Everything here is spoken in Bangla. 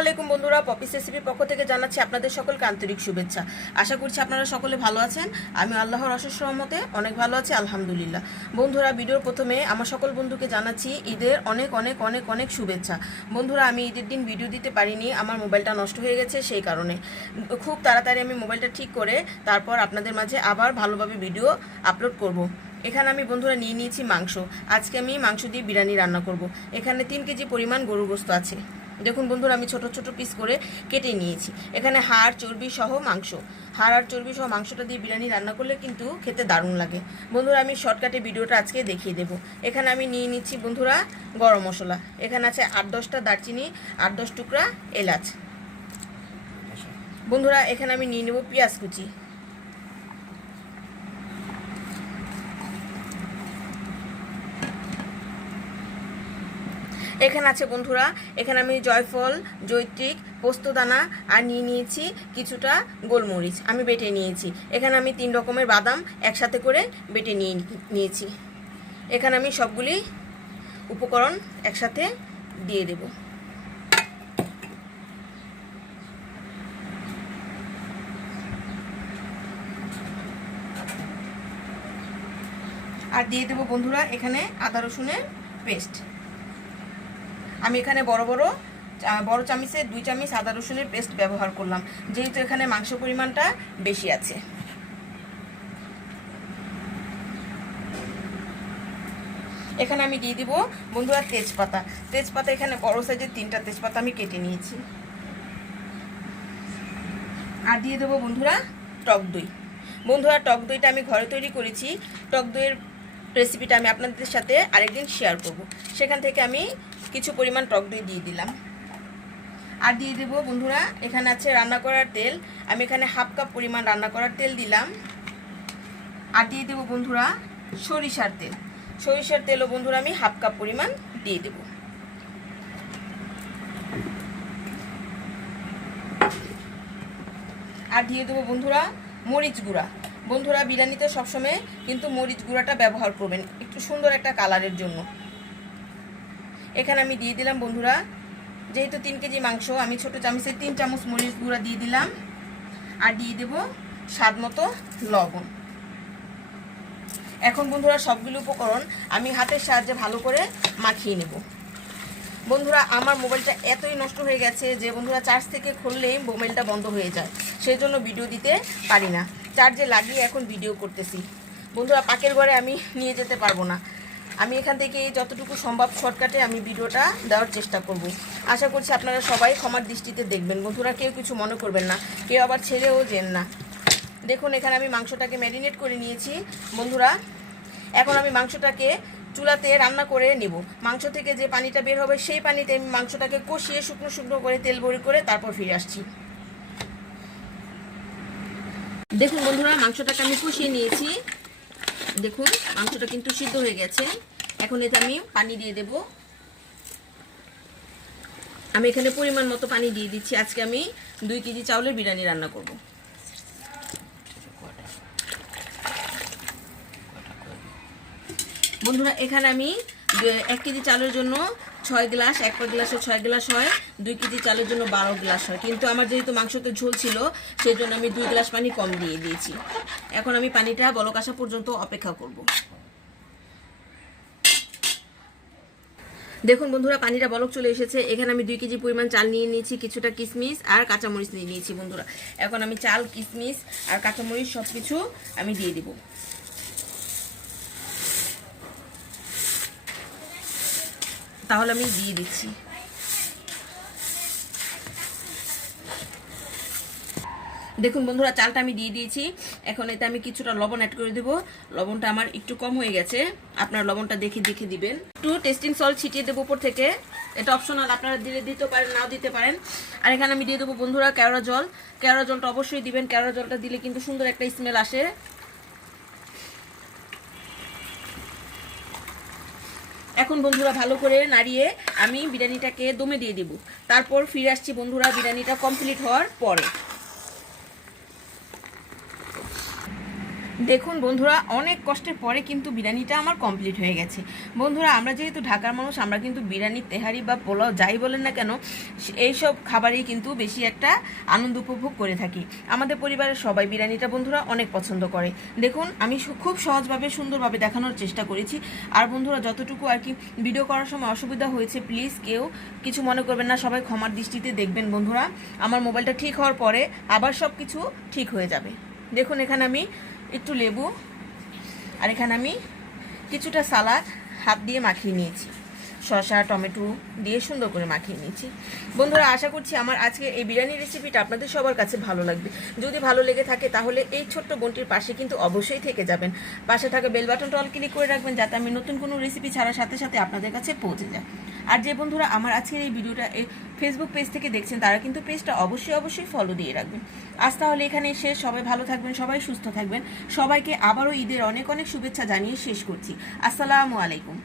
আলাইকুম বন্ধুরা পপিস রেসিপির পক্ষ থেকে জানাচ্ছি আপনাদের সকলকে আন্তরিক শুভেচ্ছা। আশা করছি আপনারা সকলে ভালো আছেন। আমি আল্লাহর অশেষ রহমতে অনেক ভালো আছি, আলহামদুলিল্লাহ। বন্ধুরা, ভিডিওর প্রথমে আমার সকল বন্ধুকে জানাচ্ছি ঈদের অনেক অনেক অনেক অনেক শুভেচ্ছা। বন্ধুরা, আমি ঈদের দিন ভিডিও দিতে পারিনি, আমার মোবাইলটা নষ্ট হয়ে গেছে সেই কারণে। খুব তাড়াতাড়ি আমি মোবাইলটা ঠিক করে তারপর আপনাদের মাঝে আবার ভালোভাবে ভিডিও আপলোড করব। এখানে আমি বন্ধুরা নিয়ে নিয়েছি মাংস। আজকে আমি মাংস দিয়ে বিরিয়ানি রান্না করব। এখানে তিন কেজি পরিমাণ গরু গোস্ত আছে। দেখুন বন্ধুরা, আমি ছোট ছোট পিস করে কেটে নিয়েছি। এখানে হাড়, চর্বি সহ মাংস। হাড় আর চর্বি সহ মাংসটা দিয়ে বিরিয়ানি রান্না করলে কিন্তু খেতে দারুণ লাগে। বন্ধুরা, আমি শর্টকাটে ভিডিওটা আজকে দেখিয়ে দেবো। এখানে আমি নিয়ে নিচ্ছি বন্ধুরা গরম মশলা। এখানে আছে আট দশটা দারচিনি, আট দশ টুকরা এলাচ। বন্ধুরা, এখানে আমি নিয়ে নেব পেঁয়াজ কুচি। এখানে আছে বন্ধুরা, এখানে আমি জয়ফল, জৈত্রিক, পোস্তদানা আর নিয়ে নিয়েছি কিছুটা গোলমরিচ। আমি বেটে নিয়েছি। এখানে আমি তিন রকমের বাদাম একসাথে করে বেটে নিয়ে নিয়েছি। এখানে আমি সবগুলি উপকরণ একসাথে দিয়ে দেব। আর দিয়ে দেবো বন্ধুরা এখানে আদা রসুনের পেস্ট। আমি এখানে বড় বড় বড় চামিচে, দুই চামিচ আদা রসুনের পেস্ট ব্যবহার করলাম। যেহেতু এখানে মাংস পরিমাণটা বেশি আছে। এখানে আমি দিয়ে দিব বন্ধুরা তেজপাতা। তেজপাতা এখানে বড় সাইজের তিনটা তেজপাতা আমি কেটে নিয়েছি। আর দিয়ে দেবো বন্ধুরা টক দই। বন্ধুরা টক দইটা আমি ঘরে তৈরি করেছি। টক দইয়ের রেসিপিটা আমি আপনাদের সাথে আরেকদিন শেয়ার করব। সেখান থেকে আমি কিছু পরিমাণ টক দই দিয়ে দিলাম। আর দিয়ে দেবো বন্ধুরা, এখানে আছে রান্না করার তেল। আমি এখানে হাফ কাপ পরিমাণ রান্না করার তেল দিলাম। আর দিয়ে দেবো বন্ধুরা সরিষার তেল। সরিষার তেলও বন্ধুরা আমি হাফ কাপ পরিমাণ দিয়ে দেবো। আর দিয়ে দেবো বন্ধুরা মরিচ গুঁড়া। বন্ধুরা বিরিয়ানিতে সবসময় কিন্তু মরিচ গুঁড়াটা ব্যবহার করবেন একটু সুন্দর একটা কালারের জন্য। এখানে আমি দিয়ে দিলাম, বন্ধুরা। যেহেতু তিন কেজি মাংস, আমি ছোট চামচের তিন চামচ মরিচ গুঁড়া দিয়ে দিলাম। আর দিয়ে দেব স্বাদ মতো লবণ। এখন বন্ধুরা সবগুলো উপকরণ আমি হাতের সাহায্যে ভালো করে মাখিয়ে নেব। বন্ধুরা, আমার মোবাইলটা এতই নষ্ট হয়ে গেছে যে বন্ধুরা চার্জ থেকে খুললেই মোবাইলটা বন্ধ হয়ে যায়। সেই জন্য ভিডিও দিতে পারি না। চার্জে লাগিয়ে এখন ভিডিও করতেছি। বন্ধুরা, পাকের ঘরে আমি নিয়ে যেতে পারব না। আমি এখান থেকে যতটুকু সম্ভব শর্টকাটে আমি ভিডিওটা দেওয়ার চেষ্টা করব। আশা করছি আপনারা সবাই ক্ষমার দৃষ্টিতে দেখবেন। বন্ধুরা, কেউ কিছু মনে করবেন না। কেউ আবার ছেড়েও যেন না। দেখুন, এখানে আমি মাংসটাকে ম্যারিনেট করে নিয়েছি। বন্ধুরা, এখন আমি মাংসটাকে চুলাতে রান্না করে নেব। মাংস থেকে যে পানিটা বের হবে, সেই পানিতে আমি মাংসটাকে কষিয়ে শুকনো শুকনো করে তেল বড়ি করে তারপর ফিরে আসছি। দেখুন, বন্ধুরা, মাংসটাকে আমি কষিয়ে নিয়েছি। দেখুন, মাংসটা কিন্তু সিদ্ধ হয়ে গেছে। এখন এতে আমি পানি দিয়ে দেব। আমি এখানে পরিমাণ মতো পানি দিয়ে দিচ্ছি। আজকে আমি দুই কেজি চাউলের বিরিয়ানি রান্না করব। বন্ধুরা, এখানে আমি এক কেজি চালের জন্য ছয় গ্লাস, এক গ্লাসে ছয় গ্লাস হয়। দুই কেজি চালের জন্য বারো গ্লাস হয়। কিন্তু আমার যেহেতু মাংসতে ঝোল ছিল সেই জন্য আমি দুই গ্লাস পানি কম দিয়ে দিয়েছি। এখন আমি পানিটা বলক আসা পর্যন্ত অপেক্ষা করব। দেখুন বন্ধুরা, পানিটা বলক চলে এসেছে। এখানে আমি দুই কেজি পরিমাণ চাল নিয়ে নিয়েছি, কিছুটা কিশমিশ আর কাঁচামরিচ নিয়ে নিয়েছি বন্ধুরা। এখন আমি চাল কিশমিশ আর কাঁচামরিচ সব কিছু আমি দিয়ে দিব। তাহলে আমি দিয়ে দিচ্ছি। দেখুন বন্ধুরা, চালটা আমি দিয়ে দিয়েছি। এখন এতে আমি কিছুটা লবণ অ্যাড করে দেবো। লবণটা আমার একটু কম হয়ে গেছে। আপনার লবণটা দেখে দেখে দিবেন। একটু টেস্টিং সল্ট ছিটিয়ে দেবো উপর থেকে। এটা অপশনাল আপনারা দিলে দিতে পারেন, নাও দিতে পারেন। আর এখানে আমি দিয়ে দেবো বন্ধুরা, কেওড়া জল। কেওড়া জলটা অবশ্যই দিবেন। কেওড়া জলটা দিলে কিন্তু সুন্দর একটা স্মেল আসে। এখন বন্ধুরা ভালো করে নাড়িয়ে আমি বিরিয়ানিটাকে দমে দিয়ে দিব। তারপর ফিরে আসছি বন্ধুরা, বিরিয়ানিটা কমপ্লিট হওয়ার পরে। দেখুন বন্ধুরা, অনেক কষ্টের পরে কিন্তু বিরিয়ানিটা আমার কমপ্লিট হয়ে গেছে। বন্ধুরা, আমরা যেহেতু ঢাকার মানুষ, আমরা কিন্তু বিরিয়ানি, তেহারি বা পোলাও যাই বলেন না কেন এইসব খাবারেই কিন্তু বেশি একটা আনন্দ উপভোগ করে থাকি। আমাদের পরিবারের সবাই বিরিয়ানিটা বন্ধুরা অনেক পছন্দ করে। দেখুন, আমি খুব সহজভাবে, সুন্দরভাবে দেখানোর চেষ্টা করেছি। আর বন্ধুরা, যতটুকু আর কি ভিডিও করার সময় অসুবিধা হয়েছে প্লিজ কেউ কিছু মনে করবেন না, সবাই ক্ষমার দৃষ্টিতে দেখবেন বন্ধুরা। আমার মোবাইলটা ঠিক হওয়ার পরে আবার সব কিছু ঠিক হয়ে যাবে। দেখুন, এখানে আমি একটু লেবু আর এখানে আমি কিছুটা সালাদ হাত দিয়ে মাখিয়ে নিয়েছি। শসা, টমেটো দিয়ে সুন্দর করে মাখিয়ে নিয়েছি। বন্ধুরা, আশা করছি আমার আজকে এই বিরিয়ানি রেসিপিটা আপনাদের সবার কাছে ভালো লাগবে। যদি ভালো লেগে থাকে তাহলে এই ছোট্ট বোনটির পাশে কিন্তু অবশ্যই থেকে যাবেন। পাশে থাকা বেল বাটনটা অল ক্লিক করে রাখবেন যাতে আমি নতুন কোনো রেসিপি ছাড়ার সাথে সাথে আপনাদের কাছে পৌঁছে যায়। আর যে বন্ধুরা আমার আজকের এই ভিডিওটা ফেসবুক পেজ থেকে দেখছেন, তারা কিন্তু পেজটা অবশ্যই অবশ্যই ফলো দিয়ে রাখবেন। আজ তাহলে এখানে শেষ। সবাই ভালো থাকবেন, সবাই সুস্থ থাকবেন। সবাইকে আবারও ঈদের অনেক অনেক শুভেচ্ছা জানিয়ে শেষ করছি। আসসালামু আলাইকুম।